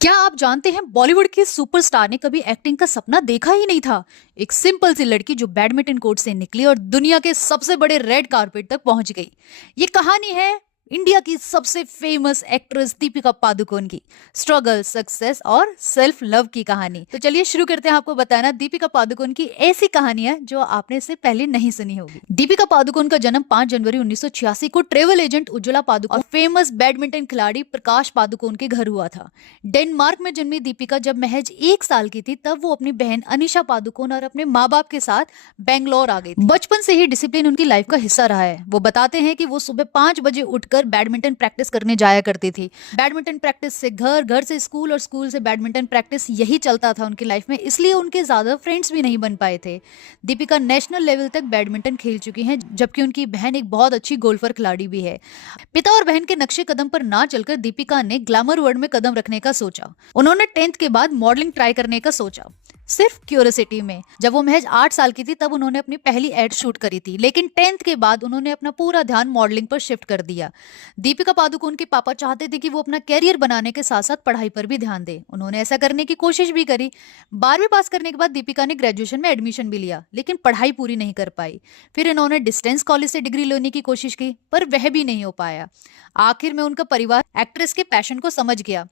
क्या आप जानते हैं बॉलीवुड की सुपरस्टार ने कभी एक्टिंग का सपना देखा ही नहीं था। एक सिंपल सी लड़की जो बैडमिंटन कोर्ट से निकली और दुनिया के सबसे बड़े रेड कारपेट तक पहुंच गई। ये कहानी है इंडिया की सबसे फेमस एक्ट्रेस दीपिका पादुकोण की स्ट्रगल, सक्सेस और सेल्फ लव की कहानी। तो चलिए शुरू करते हैं आपको बताना दीपिका पादुकोण की ऐसी कहानियां जो आपने इससे पहले नहीं सुनी होगी। दीपिका पादुकोण का जन्म 5 जनवरी 1986 को ट्रेवल एजेंट उज्ज्वला पादुकोण और फेमस बैडमिंटन खिलाड़ी प्रकाश पादुकोण के घर हुआ था। डेनमार्क में जन्मी दीपिका जब महज 1 साल की थी तब वो अपनी बहन अनीशा पादुकोण और अपने माँ बाप के साथ बेंगलोर आ गई थी। बचपन से ही डिसिप्लिन उनकी लाइफ का हिस्सा रहा है। वो बताते हैं कि वो सुबह 5 बजे उठकर बैडमिंटन प्रैक्टिस करने जाया करती थी। बैडमिंटन प्रैक्टिस से घर, घर से स्कूल और स्कूल से बैडमिंटन प्रैक्टिस, यही चलता था उनकी लाइफ में, इसलिए उनके ज्यादा फ्रेंड्स भी नहीं बन पाए थे। दीपिका नेशनल लेवल तक बैडमिंटन खेल चुकी हैं, जबकि उनकी बहन एक बहुत अच्छी गोल्फर खिलाड़ी भी है। पिता और बहन के नक्शे कदम पर ना चलकर दीपिका ने ग्लैमर वर्ल्ड में कदम रखने का सोचा। उन्होंने 10th के बाद मॉडलिंग ट्राई करने का सोचा, सिर्फ क्यूरियोसिटी में। जब वो महज 8 साल की थी तब उन्होंने अपनी पहली एड शूट करी थी, लेकिन 10th के बाद उन्होंने अपना पूरा ध्यान मॉडलिंग पर शिफ्ट कर दिया। दीपिका पादुकोण के पापा चाहते थे कि वो अपना कैरियर बनाने के साथ साथ पढ़ाई पर भी ध्यान दे। उन्होंने ऐसा करने की कोशिश भी करी। 12वीं पास करने के बाद दीपिका ने ग्रेजुएशन में एडमिशन भी लिया, लेकिन पढ़ाई पूरी नहीं कर पाई। फिर इन्होंने डिस्टेंस कॉलेज से डिग्री लेने की कोशिश की, पर वह भी नहीं हो पाया। आखिर में उनका परिवार एक्ट्रेस के पैशन को समझ गया,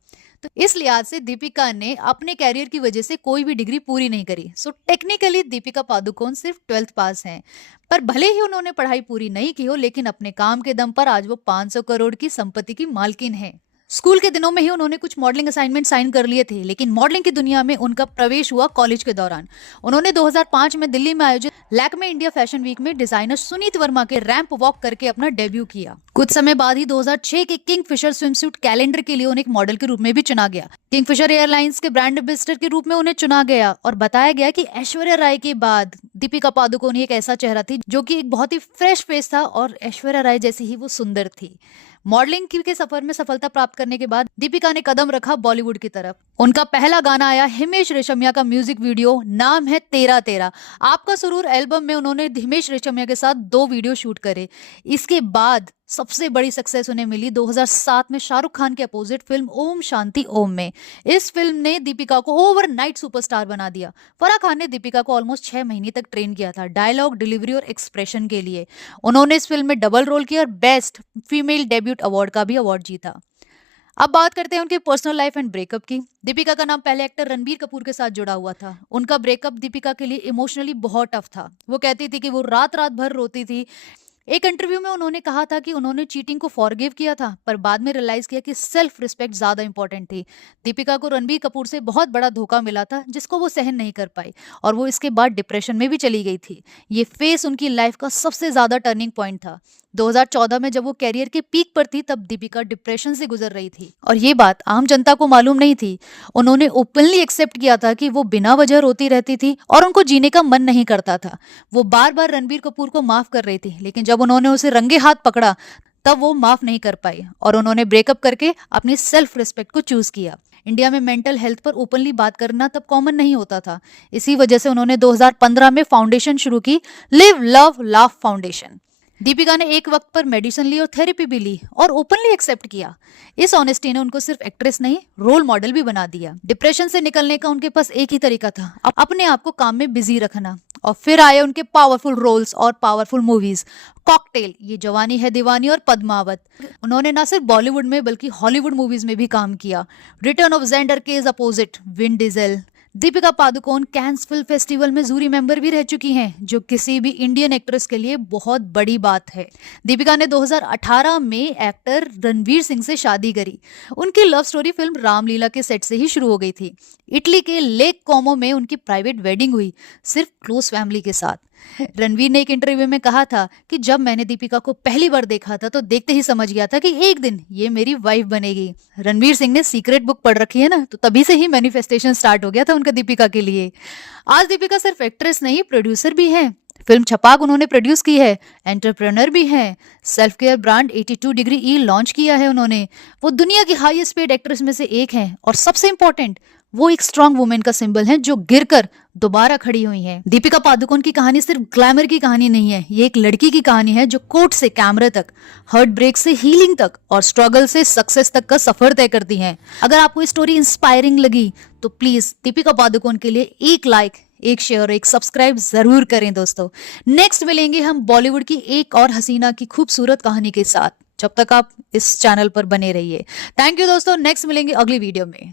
तो इस लिहाज से दीपिका ने अपने कैरियर की वजह से कोई भी डिग्री पूरी नहीं करी। सो टेक्निकली दीपिका पादुकोण सिर्फ 12th पास हैं। पर भले ही उन्होंने पढ़ाई पूरी नहीं की हो, लेकिन अपने काम के दम पर आज वो 500 करोड़ की संपत्ति की मालकिन है। स्कूल के दिनों में ही उन्होंने कुछ मॉडलिंग असाइनमेंट साइन कर लिए थे, लेकिन मॉडलिंग की दुनिया में उनका प्रवेश हुआ कॉलेज के दौरान। उन्होंने 2005 में दिल्ली में आयोजित लैक्मे इंडिया फैशन वीक में डिजाइनर सुनीत वर्मा के रैंप वॉक करके अपना डेब्यू किया। कुछ समय बाद ही 2006 के किंगफिशर स्विमसूट कैलेंडर के लिए उन्हें एक मॉडल के रूप में भी चुना गया। किंगफिशर एयरलाइंस के ब्रांड एम्बेसडर के रूप में उन्हें चुना गया और बताया गया कि ऐश्वर्या राय के बाद दीपिका पादुकोण एक ऐसा चेहरा थी जो कि एक बहुत ही फ्रेश फेस था और ऐश्वर्या राय जैसी ही वो सुंदर थी। मॉडलिंग के सफर में सफलता प्राप्त करने के बाद दीपिका ने कदम रखा बॉलीवुड की तरफ। उनका पहला गाना आया हिमेश रेशमिया का म्यूजिक वीडियो, नाम है तेरा तेरा। आपका सुरूर एल्बम में उन्होंने हिमेश रेशमिया के साथ 2 वीडियो शूट करे। इसके बाद सबसे बड़ी सक्सेस उन्हें मिली 2007 में शाहरुख खान के अपोजिट फिल्म ओम शांति ओम में। इस फिल्म ने दीपिका को ओवरनाइट सुपरस्टार बना दिया। फराह खान ने दीपिका को ऑलमोस्ट 6 महीने तक ट्रेन किया था डायलॉग, डिलीवरी और एक्सप्रेशन के लिए। उन्होंने इस फिल्म में डबल रोल किया और बेस्ट फीमेल डेब्यूट अवार्ड का भी अवार्ड जीता। अब बात करते हैं उनकी पर्सनल लाइफ एंड ब्रेकअप की। दीपिका का नाम पहले एक्टर रणबीर कपूर के साथ जुड़ा हुआ था। उनका ब्रेकअप दीपिका के लिए इमोशनली बहुत टफ था। वो कहती थी कि वो रात रात भर रोती थी। एक इंटरव्यू में उन्होंने कहा था कि उन्होंने चीटिंग को फॉरगिव किया था, पर बाद में रियलाइज किया कि सेल्फ रिस्पेक्ट ज्यादा इंपॉर्टेंट थी। दीपिका को रणबीर कपूर से बहुत बड़ा धोखा मिला था जिसको वो सहन नहीं कर पाई और वो इसके बाद डिप्रेशन में भी चली गई थी। ये फेस उनकी लाइफ का सबसे ज्यादा टर्निंग पॉइंट था। 2014 में जब वो कैरियर के पीक पर थी तब दीपिका डिप्रेशन से गुजर रही थी और ये बात आम जनता को मालूम नहीं थी। उन्होंने ओपनली एक्सेप्ट किया था कि वो बिना वजह रोती रहती थी और उनको जीने का मन नहीं करता था। वो बार बार रणबीर कपूर को माफ कर रही थी, लेकिन जब उन्होंने उसे रंगे हाथ पकड़ा तब वो माफ नहीं कर पाई और उन्होंने ब्रेकअप करके अपनी सेल्फ रिस्पेक्ट को चूज किया। इंडिया में मेंटल हेल्थ पर ओपनली बात करना तब कॉमन नहीं होता था। इसी वजह से उन्होंने 2015 में फाउंडेशन शुरू की, live love laugh foundation. Deepika ने एक वक्त पर मेडिसिन ली और थेरेपी भी ली और ओपनली एक्सेप्ट किया। इस ऑनेस्टी ने उनको सिर्फ एक्ट्रेस नहीं, रोल मॉडल भी बना दिया। डिप्रेशन से निकलने का उनके पास एक ही तरीका था, अपने आप को काम में बिजी रखना। और फिर आए उनके पावरफुल रोल्स और पावरफुल मूवीज, कॉकटेल, ये जवानी है दीवानी और पद्मावत। उन्होंने न सिर्फ बॉलीवुड में बल्कि हॉलीवुड मूवीज में भी काम किया। Return of gender case opposite, Vin Diesel. Deepika Padukone Cannes film festival में जूरी मेंबर भी रह चुकी हैं, जो किसी भी इंडियन एक्ट्रेस के लिए बहुत बड़ी बात है। दीपिका ने 2018 में एक्टर रणवीर सिंह से शादी करी। उनकी लव स्टोरी फिल्म रामलीला के सेट से ही शुरू हो गई थी। इटली के लेक कोमो में उनकी प्राइवेट वेडिंग हुई, सिर्फ क्लोज फैमिली के साथ। रणवीर ने एक इंटरव्यू में कहा था कि जब मैंने दीपिका को पहली बार देखा था तो देखते ही समझ गया था कि एक दिन ये मेरी वाइफ बनेगी। रणवीर सिंह ने सीक्रेट बुक पढ़ रखी है ना, तो तभी से ही मैनिफेस्टेशन स्टार्ट हो गया था उनका दीपिका के लिए। आज दीपिका सिर्फ एक्ट्रेस नहीं, प्रोड्यूसर भी है। फिल्म छपाक उन्होंने प्रोड्यूस की है, एंटरप्रेन्योर भी हैं, सेल्फ केयर ब्रांड 82 डिग्री ई लॉन्च किया है उन्होंने। वो दुनिया की हाईएस्ट पेड एक्ट्रेस में से एक हैं और सबसे इंपॉर्टेंट वो एक स्ट्रांग वुमेन का सिंबल है जो गिरकर दोबारा खड़ी हुई हैं। दीपिका पादुकोण की कहानी सिर्फ ग्लैमर की कहानी नहीं है, ये एक लड़की की कहानी है जो कोर्ट से कैमरे तक, हार्ट ब्रेक से हीलिंग तक और स्ट्रगल से सक्सेस तक का सफर तय करती है। अगर आपको ये स्टोरी इंस्पायरिंग लगी तो प्लीज दीपिका पादुकोण के लिए एक लाइक, एक शेयर और एक सब्सक्राइब जरूर करें दोस्तों। नेक्स्ट मिलेंगे हम बॉलीवुड की एक और हसीना की खूबसूरत कहानी के साथ। जब तक आप इस चैनल पर बने रहिए। थैंक यू दोस्तों, नेक्स्ट मिलेंगे अगली वीडियो में।